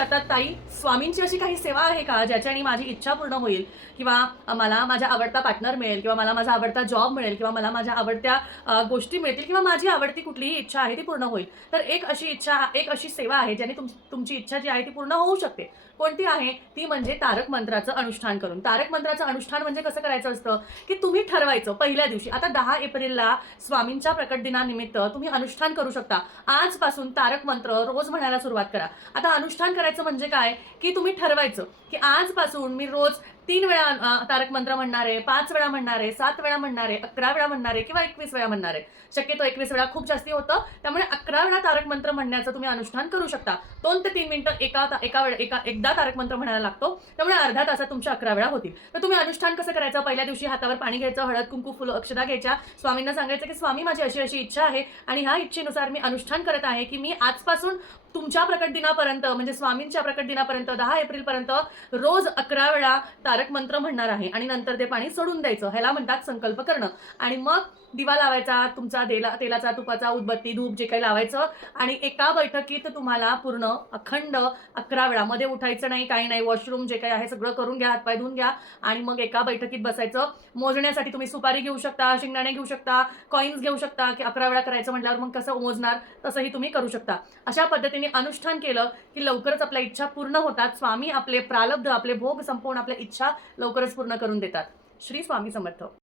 विचारतात ताई. स्वामींची अशी काही सेवा आहे का ज्याच्याने माझी इच्छा पूर्ण होईल? किंवा मला माझा आवडता पार्टनर मिळेल किंवा मला माझा आवडता जॉब मिळेल किंवा मला माझ्या आवडत्या गोष्टी मिळतील किंवा माझी आवडती कुठलीही इच्छा आहे ती पूर्ण होईल. तर एक अशी इच्छा एक अशी सेवा आहे ज्याने तुम तुमची इच्छा जी आहे ती पूर्ण होऊ शकते. कोणती आहे? ती म्हणजे तारक मंत्राचं अनुष्ठान करून. तारक मंत्राचं अनुष्ठान म्हणजे कसं करायचं असतं? की तुम्ही ठरवायचं पहिल्या दिवशी. आता दहा एप्रिलला स्वामींच्या प्रकट दिनानिमित्त तुम्ही अनुष्ठान करू शकता. आजपासून तारक मंत्र रोज म्हणायला सुरुवात करा. आता अनुष्ठान करायचं म्हणजे काय? की तुम्ही ठरवायचं की आजपासून मी रोज तीन वेळा तारक मंत्र म्हणणार आहे पाच वेळा म्हणणार आहे सात वेळा म्हणणार आहे अकरा वेळा म्हणणार आहे किंवा एकवीस वेळा म्हणणार. आहे शक्यतो एकवीस वेळा खूप जास्ती होतं. त्यामुळे अकरा वेळा तारक मंत्र म्हणण्याचं तुम्ही अनुष्ठान करू शकता. दोन ते तीन मिनिटं एका एका वेळ एका एकदा तारक मंत्र म्हणायला लागतो. त्यामुळे अर्धा तासात तुमच्या अकरा वेळा होतील. तर तुम्ही अनुष्ठान कसं करायचं? पहिल्या दिवशी हातावर पाणी घ्यायचं हळद कुंकू फुलं अक्षता घ्यायच्या. स्वामींना सांगायचं की स्वामी माझी अशी अशी इच्छा आहे आणि ह्या इच्छेनुसार मी अनुष्ठान करत आहे की मी आजपासून तुमच्या प्रकट दिनापर्यंत म्हणजे स्वामींच्या प्रकट दिनापर्यंत दहा एप्रिलपर्यंत रोज अकरा वेळा तारक मंत्र म्हणणार आहे आणि नंतर ते पाणी सोडून द्यायचं. ह्याला म्हणतात संकल्प करणं. आणि मग दिवा लावायचा तुमचा देला तेलाचा तुपाचा उदबत्ती धूप जे काही लावायचं आणि एका बैठकीत तुम्हाला पूर्ण अखंड अकरा वेळा मध्ये उठायचं नाही काही नाही. वॉशरूम जे काही आहे सगळं करून घ्या हातपाय धुवून घ्या आणि मग एका बैठकीत बसायचं. मोजण्यासाठी तुम्ही सुपारी घेऊ शकता शेंगदाणे घेऊ शकता कॉईन्स घेऊ शकता की अकरा वेळा करायचं म्हटल्यावर मग कसं मोजणार तसंही तुम्ही करू शकता. अशा पद्धतीने अनुष्ठान केलं की लवकरच आपल्या इच्छा पूर्ण होतात. स्वामी आपले प्रालब्ध आपले भोग संपवून आपल्या इच्छा इच्छा लवकरच पूर्ण करून देतात. श्री स्वामी समर्थ.